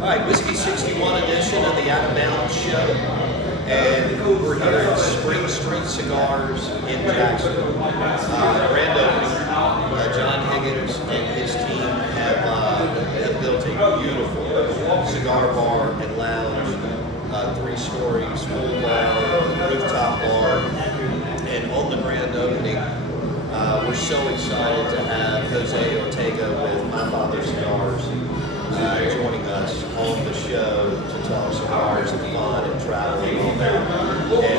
All right, Whiskey 61 edition of the Out of Bounds show. And we're here at Spring Street Cigars in Jackson. Grand opening. John Higgins and his team have built a beautiful cigar bar and lounge, 3 stories, full bar, rooftop bar. And on the grand opening, we're so excited to have Jose Ortega with My Father Cigars joining us on the show to talk cigars and fun and travel and all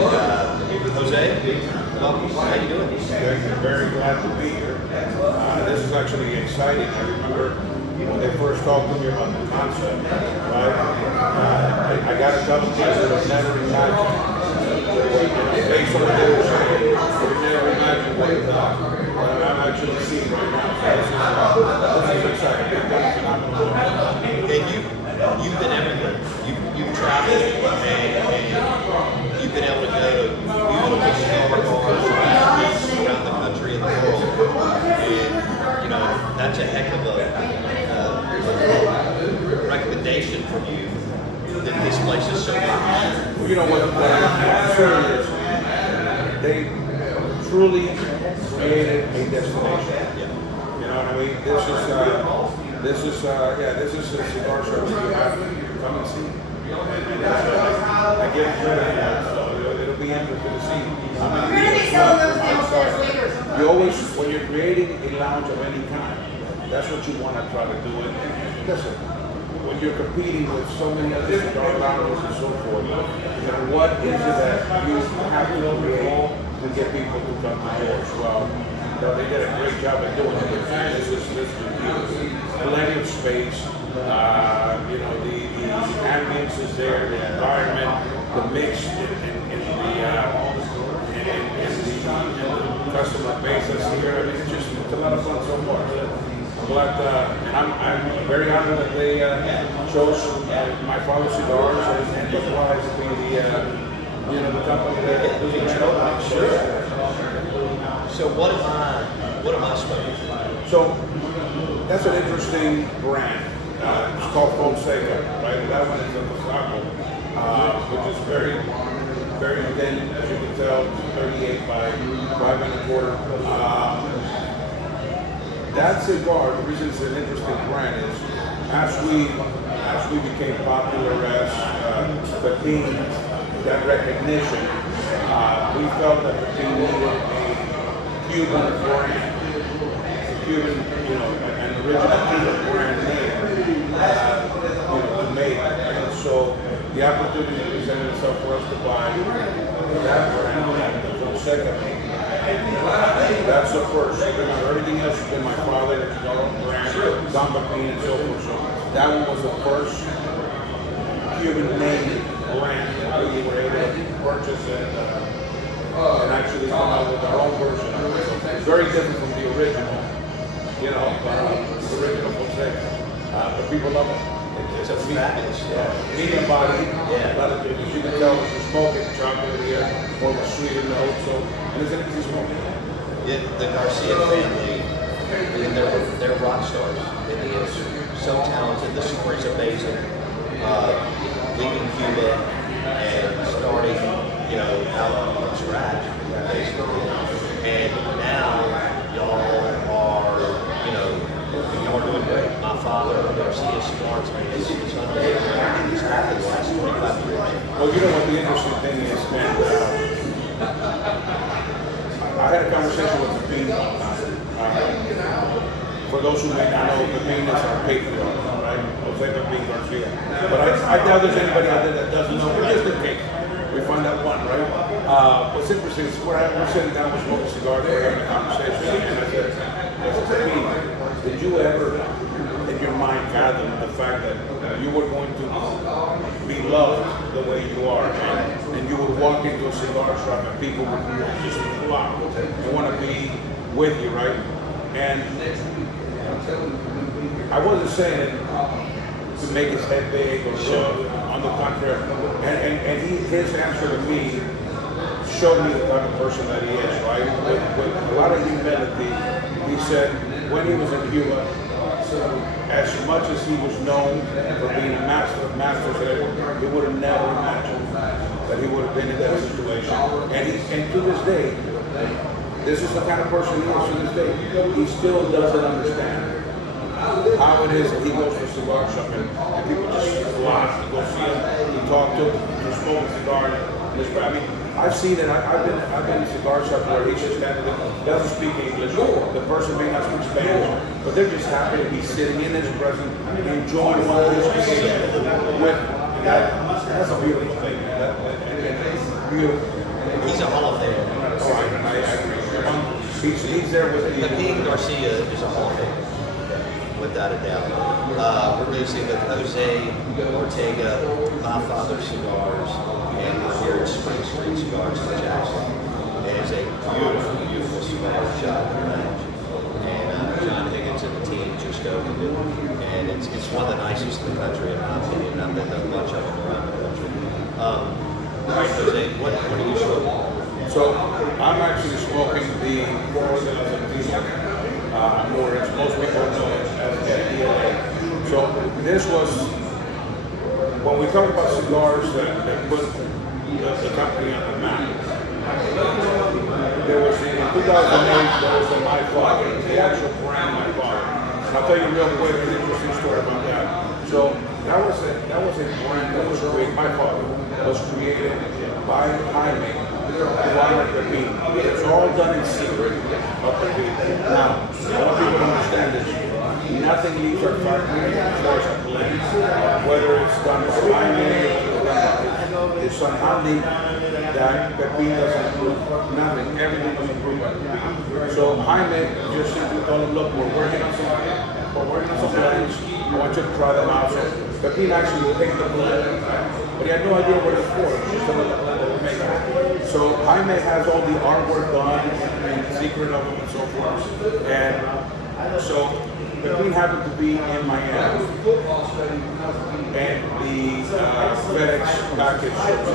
that. And Jose, welcome. How you doing? I'm very glad to be here. This is actually exciting. I remember when they first talked to me about the concept, right? I got to tell them I would have never imagined. Based on what they were saying, I would never imagine what I'm actually seeing right now. So this is exciting. They've done a phenomenal job. And you've been everywhere. You've traveled and you've been able to go to beautiful cigar bars around the country and the world. And you know that's a heck of a recommendation from you that this place is so good. Well, you know what I'm saying is they truly created a destination. Yeah. You know what I mean? This is a cigar shop that you have to come and see. And I give it credit, so it'll be interesting to see how many people come from outside. You always, when you're creating a lounge of any kind, that's what you want to try to do. And listen, when you're competing with so many other cigar lounges and so forth, you know, what is it that you have to create to get people to come to yours? Well, they did a great job at doing it. This is beautiful. Plenty of space. You know, the ambience is there, the environment, the mix in the customer base that's here. I mean, it's a lot of fun so far. I'm glad, and I'm very honored that they chose My Father Cigars and applied to be the company that do the show. Sure. So what am I supposed to? So that's an interesting brand. It's called Ortega, right? And that one is a Pasaco, which is very, very thin, as you can tell, 38 by 5 1/4. That cigar, the reason it's an interesting brand is as we became popular as Pepin, that recognition, we felt that Pepin needed a Cuban brand, Cuban, an original Cuban brand name, to make. And so the opportunity presented itself for us to buy that brand, the Ortega. That's the first. Everything else has been My Father, it's our own brand, Don Pepin and so forth. So that one was the first Cuban name brand that we were able to purchase and actually come out with our own version. So it's very different from the original, the original Ortega. But people love it. It's a fabulous. Medium body. Yeah. A lot of things. You can tell it's a smoking chocolate here, more of a sweeter note. So, and it's an easy smoke. Yeah, the Garcia family, and they're rock stars in the industry. So talented. The story's amazing. Leaving Cuba and starting, out from scratch, basically. And now y'all are doing great. My father, Garcia Cigars, it's unbelievable. It's happened the last 25 years. Well, you know what the interesting thing is, man? I had a conversation with Pepin one time. For those who may not know, Pepin is our patriarch, right? Jose Pepin Garcia. But I doubt there's anybody out there that doesn't know, but just in case. We find out one, right? What's interesting is we're sitting down, we're smoking cigars, we're having a conversation, and I said, Pepin, did you ever, in your mind, fathom the fact that you were going to be loved the way you are, and you would walk into a cigar shop and people would just flock and want to be with you, right? And I wasn't saying it to make his head big or so, on the contrary. And his answer to me showed me the type of person that he is, right? With a lot of humility, he said when he was in Cuba, as much as he was known for being a master of masters, he would have never imagined that he would have been in that situation. And to this day, this is the kind of person he is to this day. He still doesn't understand how it is that he goes to a cigar shop and people just flock to go see him, to talk to him, to smoke a cigar. I mean, I've seen it. I've been in cigar shops where he's just standing there, doesn't speak English. The person may not speak Spanish, but they're just happy to be sitting in his presence, enjoying one of his creations. That's a beautiful thing. Beautiful. He's a Hall of Famer. Oh, I agree. He's there with the Pepin Garcia is a Hall of Famer, without a doubt. We're visiting with Jose Ortega, My Father Cigars, and we're here at Spring Street Cigars in Jackson. It is a beautiful, beautiful cigar shop and lounge. And John Higgins and the team just opened it. And it's one of the nicest in the country, in my opinion. I've been to a bunch of them around the country. All right, Jose, what are you smoking? So I'm actually smoking the Flor de la Centilla, or as most people know it as FDLA. So this was, when we talk about cigars that put the company on the map, there was in 2008, there was a My Father, the actual brand My Father. And I'll tell you real quick an interesting story about that. So that was a brand that was created, My Father was created by Jaime, it's all done in secret. Now, I want people to understand this. Nothing leaves our factory as far as a blend, whether it's done by Jaime, it's on Andy, that Pepin doesn't approve. Nothing. Everything was approved by Pepin. So Jaime just simply told him, look, we're working on some blends. I want you to try them out. So Pepin actually picked the blend, but he had no idea what it's for. It was just another blend that we're making. So Jaime has all the artwork done in secret of them and so forth. And so Pepin happened to be in Miami, and the FedEx package shows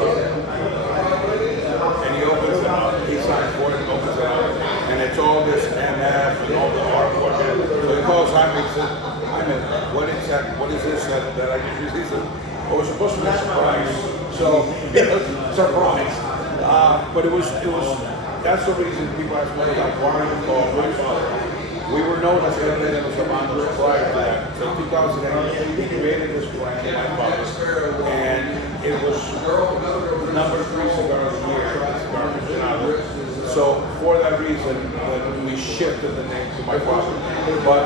up, and he opens it up. He signs for it, opens it up, and it's all this MF and all the artwork. So he calls Jaime and says, Jaime, what is this that I just received? He said, oh, it's supposed to be a surprise. So, surprise. But it was, that's the reason people ask me, like, why are you called My Father? We were known as El de los Comandos prior to that. So in 2008, he created this brand, My Father, and it was number 3 cigar of the year, Cigar Aficionado. So for that reason, we shifted the name to My Father. But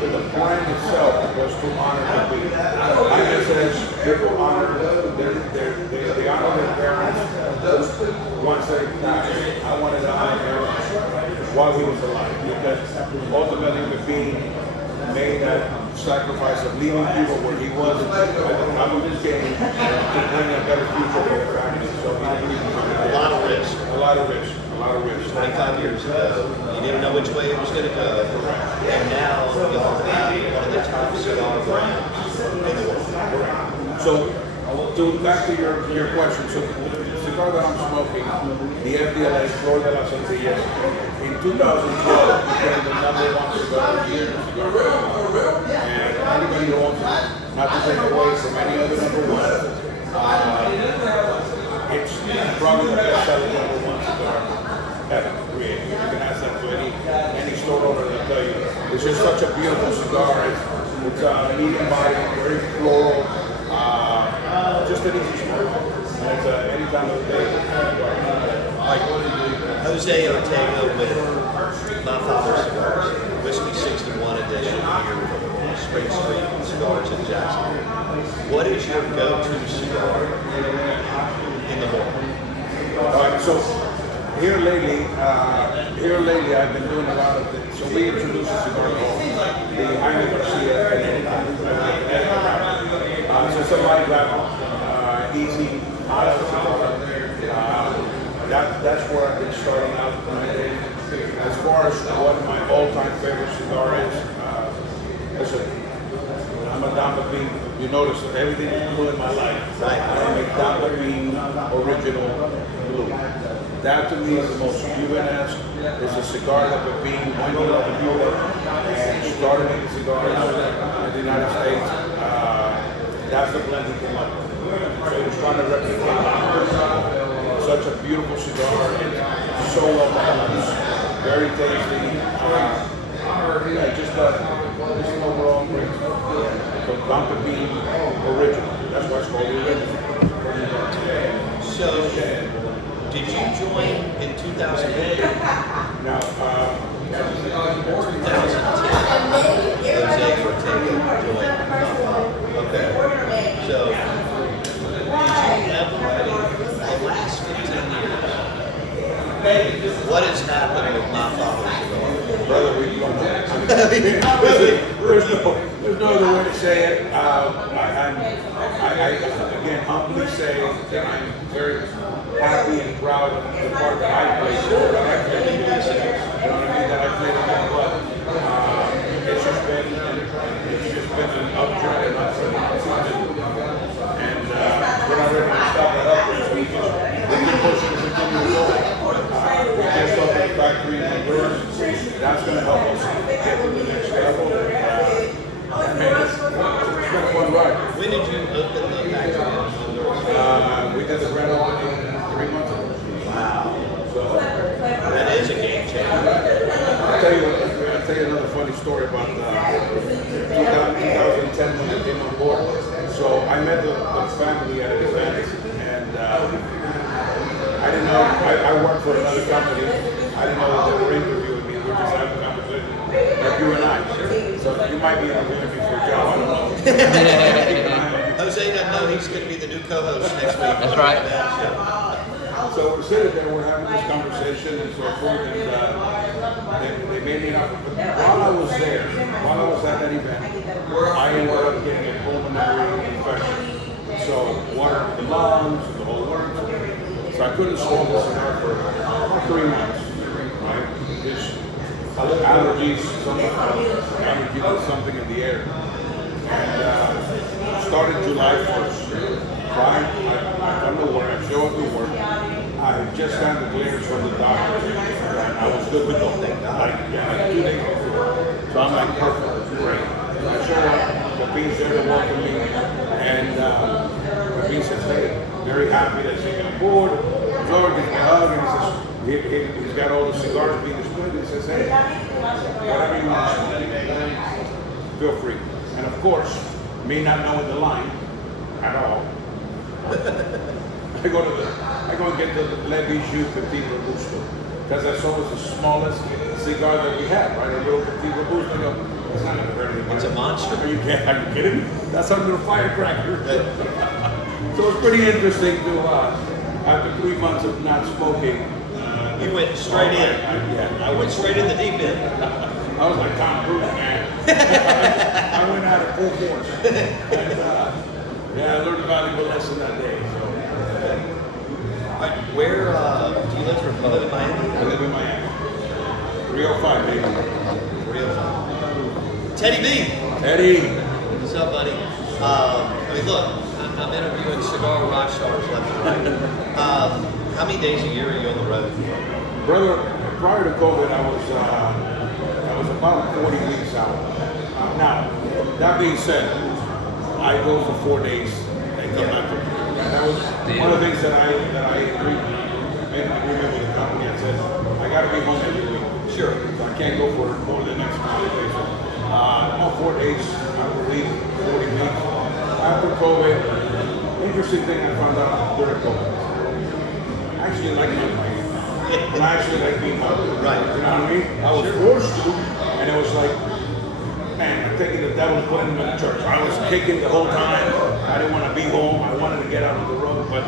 the brand itself was to honor the people. I guess as people honor, they honor their parents once they died. I wanted to honor parents while he was alive, because ultimately Pepin made that sacrifice of leaving people where he was at the top of his game to bring a better future for their family. So A lot of risk. A lot of risk. 25 years ago, you didn't know which way it was going to go. And now y'all have one of the top cigar brands in the world. So, back to your question. So, the cigar that I'm smoking, the FDLA Flor de la Centilla, in 2012 became the #1 cigar of the year. And anybody who owns it, not to take away from any other #1, it's probably the best-selling #1 cigar ever created. You can ask that to any store owner, they'll tell you. It's just such a beautiful cigar. It's medium body, very floral. Just an easy smoke. And it's any time of the day. Like Jose Ortega with My Father Cigars, Whiskey 61 edition here from Spring Street Cigars in Jackson. What is your go-to cigar in the morning? So here lately, I've been doing a lot of things. So we introduced a cigar called the Jaime Garcia and so it's a light wrap, easy, mild cigar. That's where I've been starting out. As far as what my all-time favorite cigar is, listen, I'm a Don Pepin. You notice that everything is blue in my life. Right. I am a Don Pepin original blue. That to me is the most Cuban-esque. It's a cigar that Pepin went on the Cuba and started making cigars in the that's a blend he came up with. So he was trying to replicate that. Such a beautiful cigar, and so well balanced, very tasty. Yeah, just an overall great. So Donka Bean original. That's why it's called the original. So, did you join in 2008? Now, 2010, Jose Ortega joined. Okay. So, did you ever, the last 15 years, what has happened with my father's cigar? brother, we don't know. There's no other way to say it. I again humbly say that I'm very happy and proud of the part that I played. That I played in this. You know what I mean? That I played in that club. It's just been an upturn and upturn. And we're not ready to stop that upturn. We can push and continue to go. We just opened the factory in Honduras. That's going to help us get to the next level. Man, it's been a fun ride. When did you open the factory? We did the grand opening 3 months ago. Wow. So That is a game changer. I'll tell you another funny story about 2010 when I came on board. So I met the family at an event, and I didn't know, I worked for another company. I didn't know that they were interviewing me. We were just having a conversation, like you and I. So you might be interviewing me for a job, I don't know. Jose doesn't know he's going to be the new co-host next week. That's right. So we're sitting there, we're having this conversation and so forth, and they made me an offer. But while I was there, while I was at that event, I ended up getting a pulmonary infection. So water in the lungs, the whole works. So I couldn't smoke the cigar for about 3 months. Right? Just allergies, something in the air. And started July 1st. I come to work, I show up to work. I just got the clearance from the doctor. And I was good to go. Like 2 days before. So I'm like, perfect, great. I show up, the bean's there to welcome me. And the bean says, hey, very happy that you're on board. George gives me a hug and he says, he's got all the cigars being displayed. He says, hey, whatever you want, feel free. And of course, me not knowing the line at all, I go and get the Levy Jus Petit Robusto because I saw it was the smallest cigar that we had, right? A little Petit Robusto. I go, it's not gonna hurt anybody. It's a monster. Are you kidding me? That's under a firecracker. So it's pretty interesting to after 3 months of not smoking. You went straight in. I went straight in the deep end. I was like Tom Cruise, man. I went out at full force. And, yeah, I learned a valuable lesson that day. So. Where do you live? You live in Miami? I live in Miami. 305, baby. 305. Teddy B. Eddie. What's up, buddy? I mean, look, I'm interviewing cigar rock stars left and right. How many days a year are you on the road? Brother, prior to COVID, I was about 40 weeks out. Now, that being said, I go for 4 days and come back for 3. And that was one of the things that I made an agreement with the company. I said, I got to be home every week. Sure. So I can't go for more than the next 5 days. No, 4 days, I will leave 40 weeks. After COVID, interesting thing I found out during COVID. I actually like my life. And I actually like being home. Right. You know what I mean? I was forced to, and it was like, man, I'm taking the devil and putting him in the church. I was kicking the whole time. I didn't want to be home. I wanted to get out on the road. But,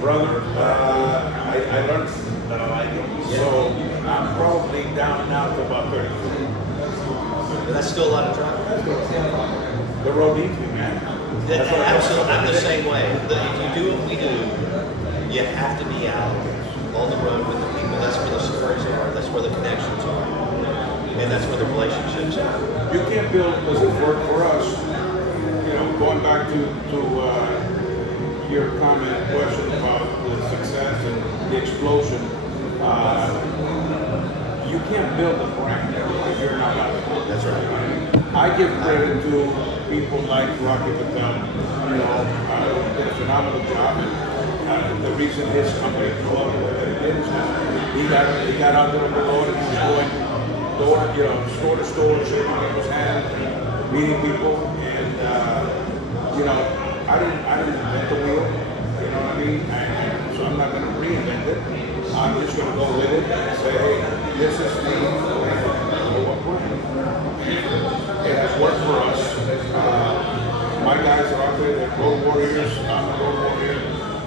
brother, I learned that I like it. So I'm probably down and out to about 30. But that's still a lot of driving. The road needs me, man. Absolutely. I'm the same way. If you do what we do, you have to be out on the road with the people. That's where the stories are. That's where the connections are. And that's where the relationships are. You can't build, listen, for us, you know, going back to your comment question about the success and the explosion, you can't build a brand if you're not out. That's right. I give credit to people like Rocky Patel. You know, did a phenomenal job. And the reason his company grew up the way that it did is he got out there on the road and he was going store to store, shaking people's hands, meeting people, and I didn't invent the wheel. You know what I mean? And so I'm not going to reinvent it. I'm just going to go with it and say, hey, this is the plan. What plan? It has worked for us. My guys are out there, they're road warriors. I'm a road warrior,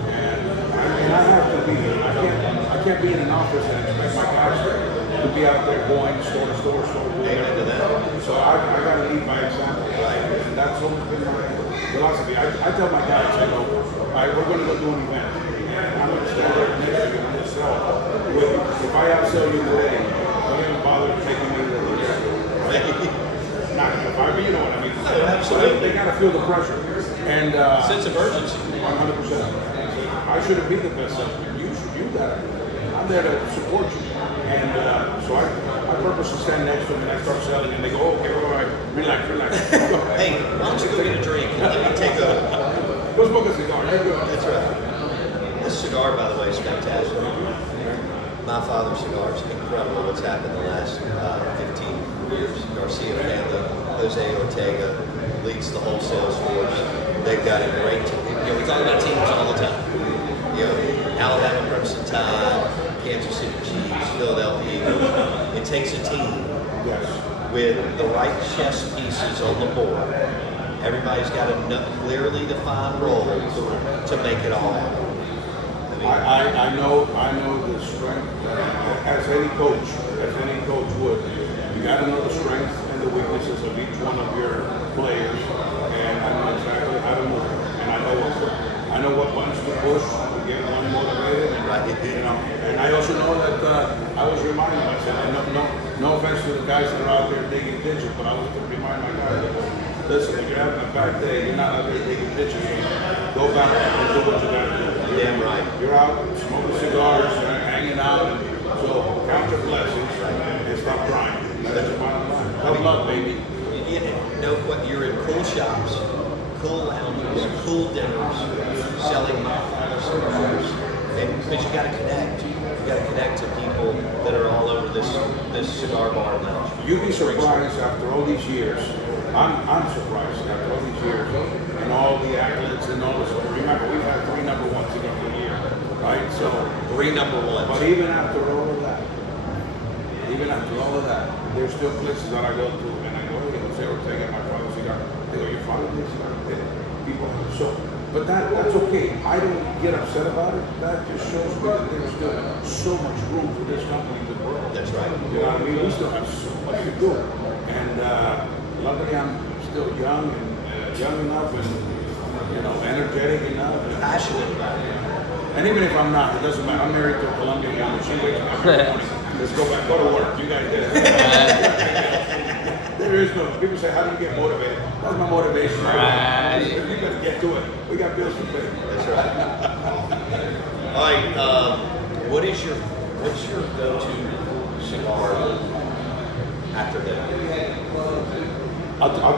and I have to be. I can't be in an office and expect my guys to be out there going store to store. Amen to that. So I got to lead by example. Right. And that's always been my philosophy. I tell my guys, all right, we're going to go do an event. And I'm going to stand there next to you and just sell. If I outsell you today, don't even bother taking me to the event. Not if I, you know what I mean. Oh, absolutely. They got to feel the pressure. And Sense of urgency. 100%. I shouldn't be the best salesman. You got it. I'm there to support you. And so I purposely stand next to them and I start selling and they go, okay, all right, relax. Hey, why don't you go get a drink? Let me take a... Go smoke a cigar. You're good. That's right. This cigar, by the way, is fantastic. My father's cigar is incredible what's happened the last 15 years. Garcia family, Jose Ortega leads the wholesale force. They've got a great team. We talk about teams all the time. Alabama Crimson Tide, Kansas City Chiefs, Philadelphia Eagles. It takes a team with the right chess pieces on the board. Everybody's got a clearly defined role to make it all happen. I know the strength as any coach would. You got to know the strengths and the weaknesses of each one of your players, and I know exactly how to move. And I know what buttons to push to get one motivated. And I also know that I was reminding myself. And no offense to the guys that are out there digging ditches, but I was to remind my guys that listen, when you're having a bad day, you're not out there digging ditches. Go back and do what you got to do. Damn right. You're out smoking cigars, hanging out, and so count your blessings and stop crying. That's the bottom line. Tough love, baby. You know what? You're in cool shops, cool lounges, cool dinners, selling cigars, and because you got to connect. You got to connect to people that are all over this cigar bar lounge. You'd be surprised after all these years. I'm surprised after all these years and all the accolades and all this. Remember, we've had 3 number ones in a year, right? So 3 number ones. But even after all of that, there's still places that I go to and I go, hey, Jose Ortega, my father's cigar. They go, your father's cigar? People have so. But that's okay. I don't get upset about it. That just shows me that there's still so much room for this company to grow. That's right. You know what I mean? We still have so much to do. And luckily I'm still young enough and energetic enough. Passionate about it. And even if I'm not, it doesn't matter. I'm married to a Colombian woman. She wakes me up every morning. Let's go to work. You guys did it. There is no. People say, how do you get motivated? That's my motivation. Right. You better get to it. We got bills to pay. That's right. All right. What's your go-to cigar after that? I'll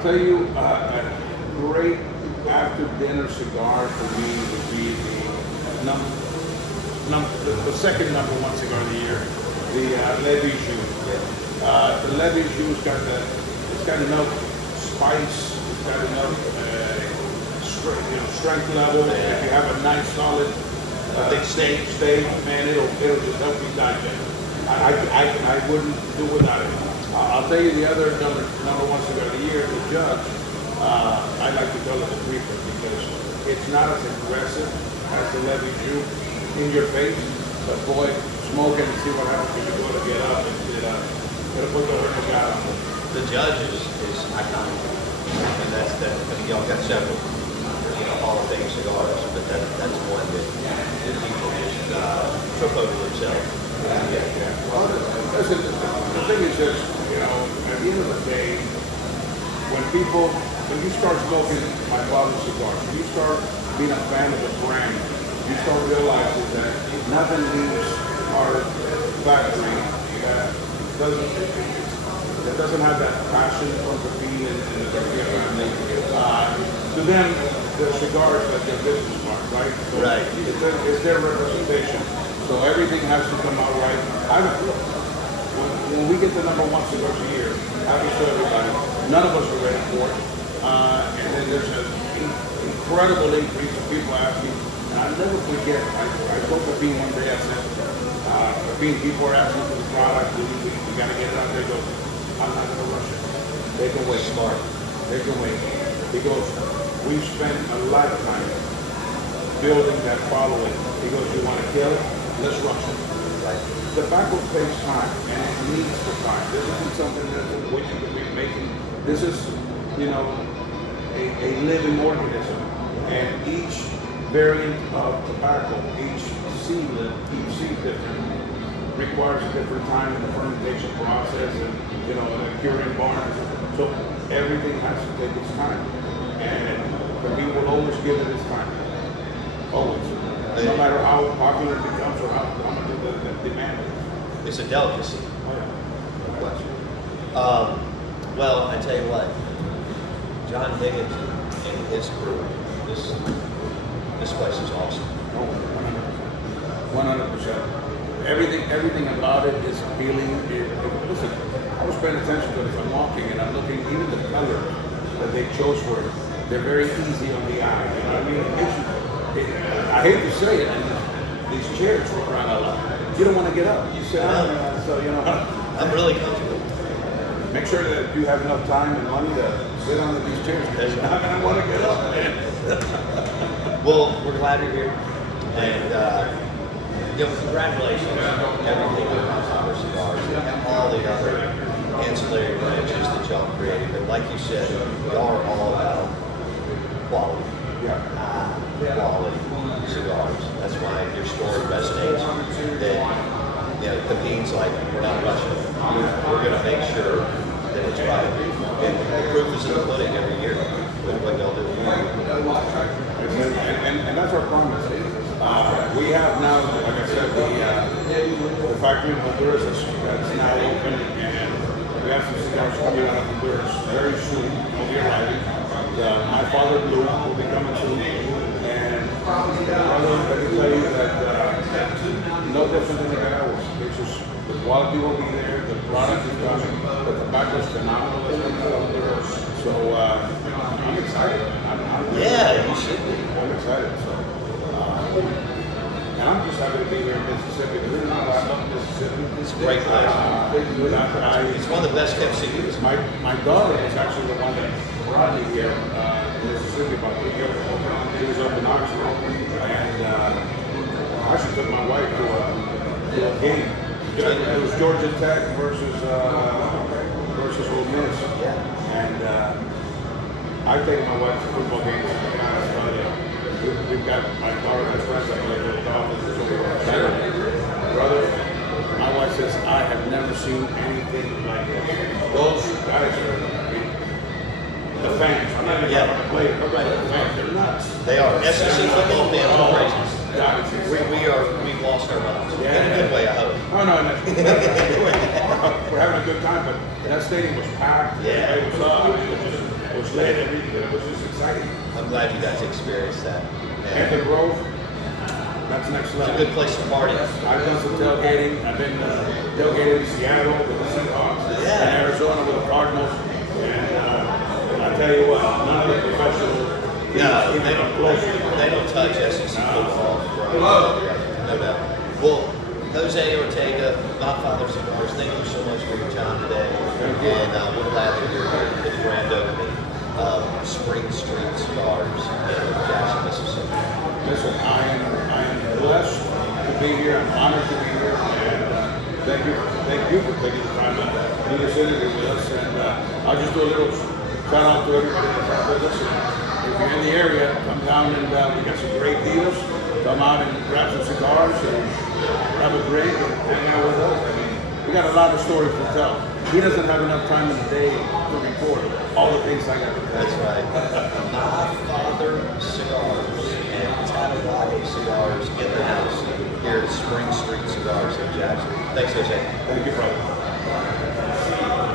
tell you. A great after dinner cigar for me would be the second number one cigar of the year, the Levy Jus. The Levy Jus it's got enough spice, it's got enough strength level. If you have a nice solid thick steak, man, it'll just help you digest. I wouldn't do without it. I'll tell you the other number one cigar of the year, the Judge. I like to call it the creeper because it's not as aggressive as the Levy Jus in your face, but boy, smoke it and see what happens when you go to get up and it'll put the Ortega on it. The Judge is iconic, and that's that. I mean, y'all got several, Hall of Fame cigars, but that's one that people just trip over themselves. Well, listen, the thing is this, at the end of the day, when you start smoking my father's cigars, when you start being a fan of the brand, you start realizing that nothing leaves our factory that doesn't that doesn't have that passion from the bean and the tortilla family, to them, the cigars are their business card, right? So Right. It's their representation. So everything has to come out right. Look, when we get the #1 cigars a year, happy to everybody. None of us are ready for it. And then there's an incredible increase of people asking. And I'll never forget, I spoke to Bean one day, I said, Bean, people are asking for the product, we got to get it out there. He goes, I'm not going to rush it. They can wait. Smart. They can wait. He goes, we've spent a lifetime building that following. He goes, you want to kill it? Let's rush it. Right. Tobacco takes time, and it needs the time. This isn't something that what you could be making. This is, a living organism, and each variant of tobacco, each seed different, requires a different time in the fermentation process, and the curing barns. So everything has to take its time, and we will always give it its time. Always. No matter how popular it becomes or how much of the demand is. It's a delicacy. Oh, yeah. No question. Well, I tell you what, John Higgins and his crew, this place is awesome. No, 100%. Everything about it is appealing. Listen, I was paying attention to it as I'm walking, and I'm looking, even the color that they chose for it, they're very easy on the eye. You know what I mean? I hate to say it, and these chairs were crying out loud. You don't want to get up. You sit down, so I'm really comfortable. make sure that you have enough time and money to sit on these chairs, because you're not going to want to get up, man. Well, we're glad you're here, and congratulations on everything about Cigars and all the other ancillary branches that y'all created. But like you said, y'all are all about quality. Yeah. Quality cigars. That's why your story resonates. That the beans, like, we're not rushing. We're going to make sure that it's right. And the proof is in the pudding every year with what y'all do. And that's our promise. We have now, like I said, the factory in Honduras that's now open, and we have some cigars coming out of Honduras very soon. We'll be arriving. My Father Blue will be coming soon. And I can tell you that no different than Nicaragua. It's just the quality will be there, the product is coming, the tobacco is phenomenal. So I'm excited. Yeah, you should be. I'm excited. So, and I'm just happy to be here in Mississippi. I love Mississippi. It's a great place. It's one of the best kept secrets. My daughter was actually the one that brought me here in Mississippi about 3 years ago. She was up in Oxford, and I actually took my wife to a game. It was Georgia Tech versus Ole Miss. Yeah. And I've taken my wife to football games in Australia. We've got my daughter has friends that play with the Dolphins. Brother, my wife says, I have never seen anything like this. Those guys are the fans. I'm not even talking about the players, but the fans. They're nuts. They are. SEC football fans are crazy. Yeah, we've lost our minds. Yeah. In a good way, I hope. Oh, no, we're having a good time, but that stadium was packed. Yeah. It was lit. It was just exciting. I'm glad you guys experienced that. And the Grove, that's next It's level. a good place to party. I've done some tailgating. I've been tailgating in Seattle with the Seahawks, Yeah. in Arizona with the Cardinals, and I tell you what, none of the professionals No, even come close. they don't touch SEC football. No doubt. Well, Jose Ortega, Godfather Cigars, thank you so much for your time today. And we're glad that you're here for the grand opening of Spring Street Cigars in Jackson, Mississippi. Listen, I am blessed to be here. I'm honored to be here, and thank you for taking the time to do this interview with us. And I'll just do a little shout out to everybody that's out there listening. If you're in the area, come down and we got some great deals. Come out and grab some cigars and have a drink and hang out with us. I mean, we got a lot of stories to tell. He doesn't have enough time in the day to record all the things I got to tell. That's right. Godfather Cigars and Tattawadi Cigars in the house here at Spring Street Cigars in Jackson. Thanks, Jose. Thank you, brother.